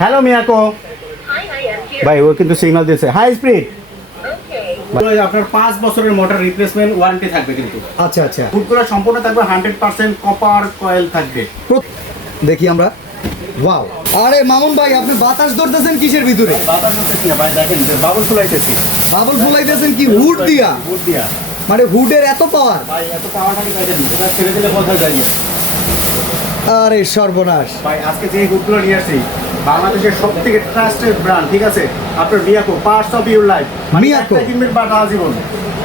Hello Miyako Hi, hi, I'm here. ভাই ও কিন্তু সিগন্যাল দিয়েছে হাই স্পিড. আপনার পাঁচ বছরের মোটর রিপ্লেসমেন্ট ওয়ারেন্টি থাকবে কিন্তু। আচ্ছা আচ্ছা। ফুটগুলো সম্পূর্ণ থাকবে হান্ড্রেড পার্সেন্ট কপার কয়েল থাকবে। দেখি আমরা। ওয়াও আরে মামুন ভাই আপনি বাতাস ধরতেছেন কিসের ভিতরে? বাতাস না ভাই দেখেন বাবুল ফুলাইতেছি। বাবল ফুলাইতেছেন কি? হুড দিয়া? দিয়া। মানে হুডের এত পাওয়ার ভাই এত দেখেন ছেড়ে দিলে যায়। আরে সর্বনাশ। ভাই আজকে যে হুডগুলো নিয়ে আসছি বাংলাদেশের সব থেকে ট্রাস্টেড ব্র্যান্ড ঠিক আছে? আপনার Miyako parts of your life Miyako. কিনবেন বাটা আজীবন।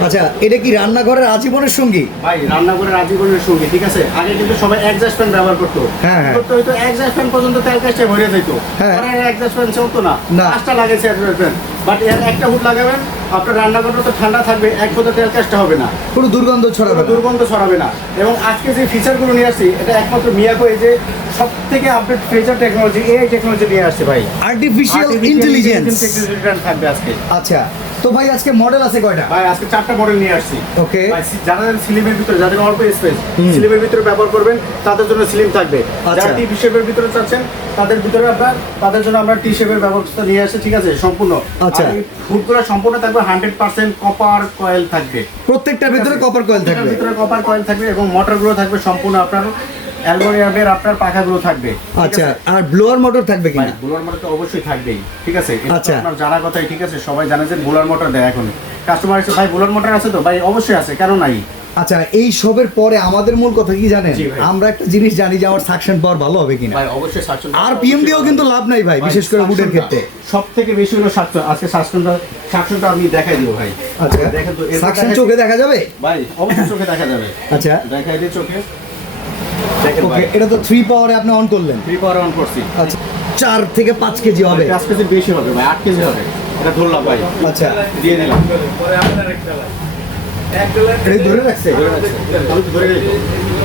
আচ্ছা এটা কি রান্নাঘরের আজীবনের সঙ্গী? ভাই রান্নাঘরের আজীবনের সঙ্গী ঠিক আছে? আগে কিন্তু সবাই একজাস্ট ফ্যান ব্যবহার করতো। হ্যাঁ, হ্যাঁ। করতে হয়তো একজাস্ট ফ্যান পর্যন্ত তেল কাজটা ভরে যেত হ্যাঁ। একজাস্ট ফ্যান চলতো না। পাঁচটা লাগাইছে একজাস্ট ফ্যান বাট এর একটা হুড লাগাবেন আপনার রান্নাঘরটা তো ঠান্ডা থাকবে এক ফোঁটা তেল কাজটা হবে না। কোনো দুর্গন্ধ ছড়াবে না। দুর্গন্ধ ছড়াবে না। এবং আজকে যে ফিচারগুলো নিয়ে আসছি এটা একমাত্র মিয়াকো এই যে সব থেকে আপডেট ফিচার টেকনোলজি এই টেকনোলজি নিয়ে আসছে ভাই। আর্টিফিশিয়াল ইন্টেলিজেন্স থাকবে আজকে। আচ্ছা। তো ভাই আজকে মডেল আছে কয়টা? ভাই আজকে চারটা মডেল নিয়ে আসছি। ওকে যারা স্লিমের ভিতরে যাদের অল্প স্পেস। স্লিমের ভিতরে ব্যবহার করবেন তাদের জন্য স্লিম থাকবে। আচ্ছা। যারা টি শেপের ভিতরে চাচ্ছেন তাদের ভিতরে আপনার তাদের জন্য আমরা টি শেপের ব্যবস্থা নিয়ে আসছি ঠিক আছে? সম্পূর্ণ। আচ্ছা। ফুডগুলো সম্পূর্ণ থাকবে হান্ড্রেড পার্সেন্ট কপার কয়েল থাকবে। প্রত্যেকটার ভিতরে কপার কয়েল থাকবে? ভিতরে কপার কয়েল থাকবে এবং মোটরগুলো থাকবে সম্পূর্ণ আপনার আপনার পাখাগুলো থাকবে। আচ্ছা আর ব্লোয়ার মোটর থাকবে কিনা? বোলার মোটর তো অবশ্যই থাকবেই ঠিক আছে? আচ্ছা। আপনার জানা কথাই ঠিক আছে? সবাই জানে যে বোলার মোটর দেয় এখন কাস্টমার এসে ভাই বোলার মোটর আছে তো? ভাই অবশ্যই আছে কেন নাই? আচ্ছা এই সবের পরে আমাদের মূল কথা কি জানেন? আমরা একটা জিনিস জানি যে আমার সাকশন পাওয়ার ভালো হবে কিনা? ভাই অবশ্যই সাকশন আর পিএম দিয়েও কিন্তু লাভ নাই ভাই বিশেষ করে হুডের ক্ষেত্রে। সব থেকে বেশি হলো সাকশন আজকে সাকশনটা সাকশনটা আমি দেখাই দিব ভাই। আচ্ছা। দেখেন তো, সাকশন চোখে দেখা যাবে? ভাই অবশ্যই চোখে দেখা যাবে। আচ্ছা। দেখাই দিই চোখে। এটা তো থ্রি পাওয়ারে আপনি অন করলেন। থ্রি পাওয়ার অন করছি। আচ্ছা চার থেকে পাঁচ কেজি হবে। পাঁচ কেজি বেশি হবে ভাই আট কেজি হবে। এটা ধরলাম ভাই। আচ্ছা। দিয়ে দিলাম। ধরে রাখছি। ধরে নিই তো।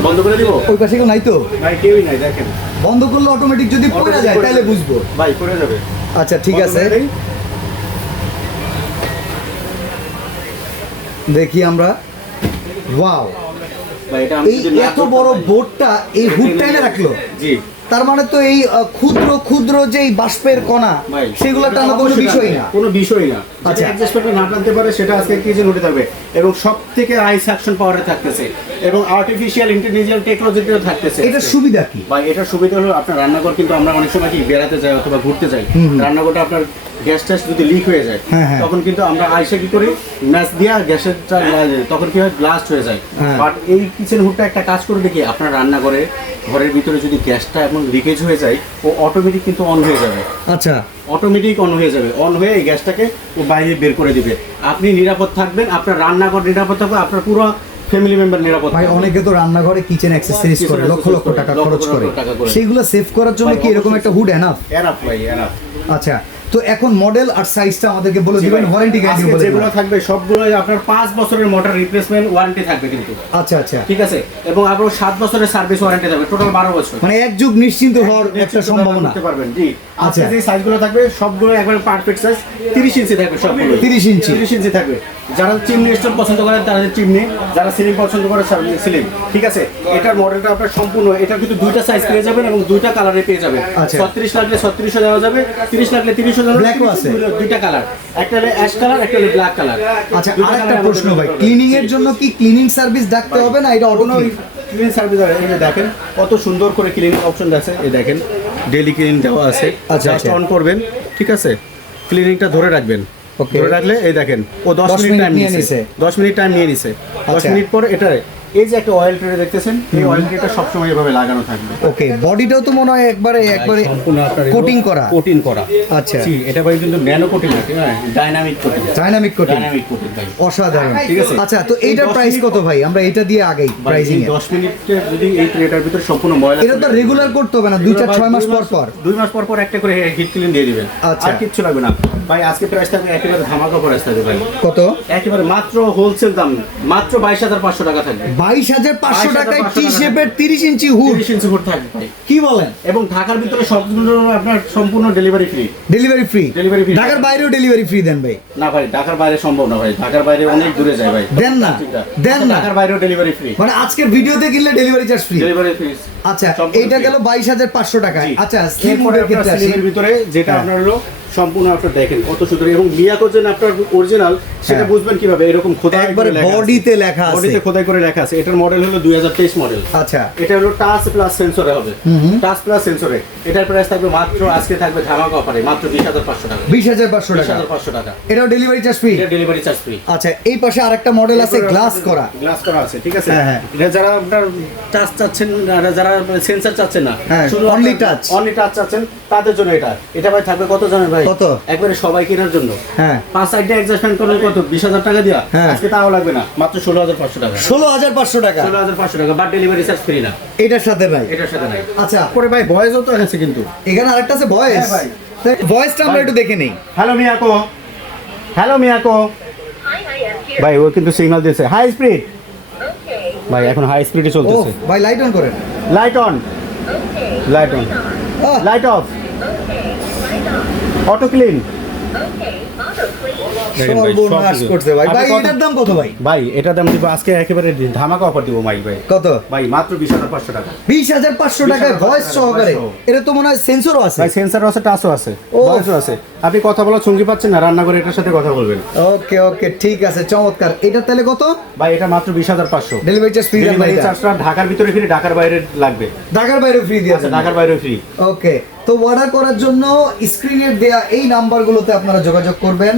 বন্ধ করে দিব? ওই পাশে কেউ নাই তো? ভাই কেউই নাই দেখেন। বন্ধ করলে অটোমেটিক যদি পড়ে যায় তাহলে বুঝব। ভাই যাবে। আচ্ছা ঠিক আছে। দেখি আমরা। ওয়াও এই এত বড় বোর্ডটা এই হুডটা এনে রাখল। জি। তার মানে তো এই ক্ষুদ্র ক্ষুদ্র যেই বাষ্পের কণা সেগুলো তো টানা কোনো বিষয় না। কোনো বিষয় না। আচ্ছা। না টানতে পারে সেটা আজকে কিচেন উঠে থাকবে? এবং সব থেকে হাই সাকশন পাওয়ারে থাকতেছে। এবং আর্টিফিশিয়াল ইন্টেলিজেন্স টেকনোলজিতেও থাকতেছে। এটার সুবিধা কি? ভাই এটার সুবিধা হলো আপনার রান্নাঘর কিন্তু আমরা অনেক সময় কি বেড়াতে যাই অথবা ঘুরতে যাই। হুম হুম। রান্নাঘরটা আপনার গ্যাস ট্যাস যদি লিক হয়ে যায় হ্যাঁ, হ্যাঁ। তখন কিন্তু আমরা আইসে কি করি? ম্যাচ দিয়া গ্যাসের তখন কি হয়? ব্লাস্ট হয়ে যায়। হ্যাঁ। বাট এই কিচেন হুডটা একটা কাজ করে দেখি আপনার রান্নাঘরে ঘরের ভিতরে যদি গ্যাসটা এমন লিকেজ হয়ে যায় ও অটোমেটিক কিন্তু অন হয়ে যাবে। আচ্ছা। অটোমেটিক অন হয়ে যাবে। অন হয়ে এই গ্যাসটাকে ও বাইরে বের করে দিবে। আপনি নিরাপদ থাকবেন আপনার রান্নাঘর নিরাপদ থাকবে আপনার পুরো ফ্যামিলি মেম্বার নিরাপদ ভাই অনেকে তো রান্নাঘরে কিচেন অ্যাক্সেসরিজ করে লক্ষ লক্ষ টাকা খরচ করে। সেগুলো সেইগুলো সেভ করার জন্য কি এরকম একটা হুড এনাফ এনাফ ভাই এনাফ আচ্ছা তো এখন মডেল আর সাইজটা আমাদেরকে বলে দিবেন ওয়ারেন্টি গ্যারান্টি বলে যেগুলো থাকবে সবগুলো আপনার 5 বছরের মোটর রিপ্লেসমেন্ট ওয়ারেন্টি থাকবে কিন্তু। আচ্ছা আচ্ছা। ঠিক আছে? এবং আবারও সাত বছরের সার্ভিস ওয়ারেন্টি থাকবে টোটাল বারো বছর। মানে এক যুগ নিশ্চিন্ত হওয়ার একটা সম্ভাবনা। করতে পারবেন জি। আচ্ছা। আচ্ছা। যে সাইজগুলো থাকবে সবগুলো একবারে পারফেক্ট সাইজ 30 ইঞ্চি থাকবে সবগুলো। 30 ইঞ্চি। 30 ইঞ্চি থাকবে। যারা চিমনি স্টোন পছন্দ করেন তারা চিমনি যারা সিলিং পছন্দ করে সিলিং ঠিক আছে? এটার মডেলটা আপনার সম্পূর্ণ এটা কিন্তু দুইটা সাইজ পেয়ে যাবেন এবং দুইটা কালারে পেয়ে যাবেন। ছত্রিশ 36 লাগলে 36 দেওয়া যাবে 30 লাগলে 30 দেওয়া যাবে Black ও আছে? দুইটা- কালার একটা হলে অ্যাশ কালার একটা হলে ব্ল্যাক কালার আচ্ছা আরেকটা প্রশ্ন ভাই ক্লিনিং এর জন্য কি ক্লিনিং সার্ভিস ডাকতে হবে না এটা অটো ক্লিনিং সার্ভিস দেখেন কত সুন্দর করে ক্লিনিং অপশন আছে। এই দেখেন ডেলি ক্লিনিং দেওয়া আছে। আচ্ছা, জাস্ট আচ্ছা। অন করবেন ঠিক আছে? ক্লিনিংটা ধরে রাখবেন. ধরে রাখলে এই দেখেন ও 10 দশ মিনিট টাইম নিয়ে নিয়েছে নিছে। 10 মিনিট টাইম নিয়ে নিছে 10 আচ্ছা। মিনিট পর এটা এই যে একটা অয়েল ট্রে দেখতেছেন এই অয়েল ট্রেটা সবসময় এভাবে লাগানো থাকবে। ওকে বডিটাও তো মনে হয় একবারে একবারে কোটিং করা। কোটিং করা। আচ্ছা। জি এটা ভাই কিন্তু ন্যানো কোটিং আছে হ্যাঁ dynamic coating dynamic coating dynamic coating ভাই। অসাধারণ। ঠিক আছে। আচ্ছা তো এইটার প্রাইস কত ভাই? আমরা এটা দিয়ে আগেই এই 10 মিনিটে যদি এই ট্রেটার ভিতরে সম্পূর্ণ ময়লা এটা তো রেগুলার করতে হবে না দুই চার ছয় মাস পর পর। দুই মাস পর পর একটা করে হিট ক্লিন দিয়ে দিবেন। আচ্ছা। আর কিচ্ছু লাগবে না। ভাই আজকে প্রাইস থাকবে একেবারে ধামাকা প্রাইস থাকবে ভাই। কত? একেবারে মাত্র হোলসেল দাম মাত্র বাইশ হাজার পাঁচশো টাকা থাকবে। বাইশ হাজার পাঁচশো টাকায় টি শেপের তিরিশ ইঞ্চি হুড। তিরিশ ইঞ্চি ফুট থাকবে কি বলেন? এবং ঢাকার ভিতরে সবগুলো আপনার সম্পূর্ণ delivery free delivery free Delivery free। ঢাকার বাইরেও ডেলিভারি ফ্রি দেন ভাই। না ভাই ঢাকার বাইরে সম্ভব না ভাই। ঢাকার বাইরে অনেক দূরে যায় ভাই। দেন না। দেন না। ঢাকার বাইরেও ডেলিভারি ফ্রি মানে আজকের ভিডিওতে কিনলে delivery charge free delivery free আচ্ছা এইটা গেল বাইশ হাজার পাঁচশো টাকায়। জি। আচ্ছা স্লিম মোডের ক্ষেত্রে ভিতরে যেটা হ্যাঁ। আপনার হলো সম্পূর্ণ আপনার দেখেন কত সুন্দর। এবং মিয়াকো যে আপনার অরিজিনাল সেটা হ্যাঁ। বুঝবেন কীভাবে? এরকম খোদাই একবারে বডিতে লেখা আছে। বডিতে খোদাই করে লেখা আছে। এটার মডেল হলো 2023 মডেল আচ্ছা। এটা হলো টাচ প্লাস সেন্সরে হবে। টাচ প্লাস সেন্সরে এটার প্রাইস থাকবে মাত্র আজকে থাকবে ধামাকা অফারে মাত্র 20500 টাকা। বিশ হাজার পাঁচশো টাকা। 20500 টাকা। এটাও ডেলিভারি চার্জ ফ্রি এটা ডেলিভারি চার্জ ফ্রি আচ্ছা এই পাশে আরেকটা মডেল আছে গ্লাস করা। গ্লাস করা আছে ঠিক আছে? হ্যাঁ, হ্যাঁ। এটা যারা আপনার টাচ চাচ্ছেন যারা সেন্সর চাচ্ছেন না হ্যাঁ, only touch। অনলি টাচ চাচ্ছেন তাদের জন্য এটা। এটা ভাই থাকবে কত জানেন ভাই কত? একবারে সবাই কেনার জন্য। হ্যাঁ। পাঁচ সাইডে অ্যাডজাস্টমেন্ট করলে কত? বিশ হাজার টাকা দিয়া? হ্যাঁ। আজকে তাও লাগবে না মাত্র ষোলো হাজার পাঁচশো টাকা। ষোলো হাজার পাঁচশো টাকা? ষোলো হাজার পাঁচশো টাকা বাট ডেলিভারি চার্জ ফ্রি না। এটার সাথে নাই এটার সাথে নাই। আচ্ছা। পরে ভাই ভয়েসও তো আছে কিন্তু। এখানে আরেকটা আছে ভয়েস হ্যাঁ, ভাই। ভয়েসটা আমরা একটু দেখে নেই। Hello Miyako hello Miyako. ভাই ও কিন্তু সিগন্যাল দিয়েছে। হাই স্পিড ভাই এখন হাই স্পিডে ও চলতেছে। ভাই লাইট অন করেন। Light on light on light off. Auto clean Okay. Auto clean. সর্বনাশ করছে ভাই। ভাই এটার দাম কত ভাই? ভাই এটার দাম দিব আজকে একেবারে ধামাকা অফার দিব মাইক ভাই। কত? ভাই মাত্র বিশ হাজার পাঁচশো টাকা। বিশ হাজার পাঁচশো 20,500 ভয়েস সহকারে। এটা তো মনে হয় সেন্সরও আছে। ভাই সেন্সার আছে টাচও আছে ভয়েসও আছে। আপনি কথা বলা চুঙ্গি পাচ্ছেন না রান্না করে এটার সাথে কথা বলবেন। ওকে ওকে ঠিক আছে চমৎকার। এটা তাহলে কত? ভাই এটা মাত্র বিশ হাজার পাঁচশো। ডেলিভারি চার্জ ফ্রি ডেলিভারি চার্জটা ঢাকার ভিতরে ফ্রি ঢাকার বাইরে লাগবে। ঢাকার বাইরে ফ্রি দিয়ে আচ্ছা ঢাকার বাইরে ফ্রি ওকে তো অর্ডার করার জন্য স্ক্রিনের দেয়া এই নাম্বারগুলোতে আপনারা যোগাযোগ করবেন।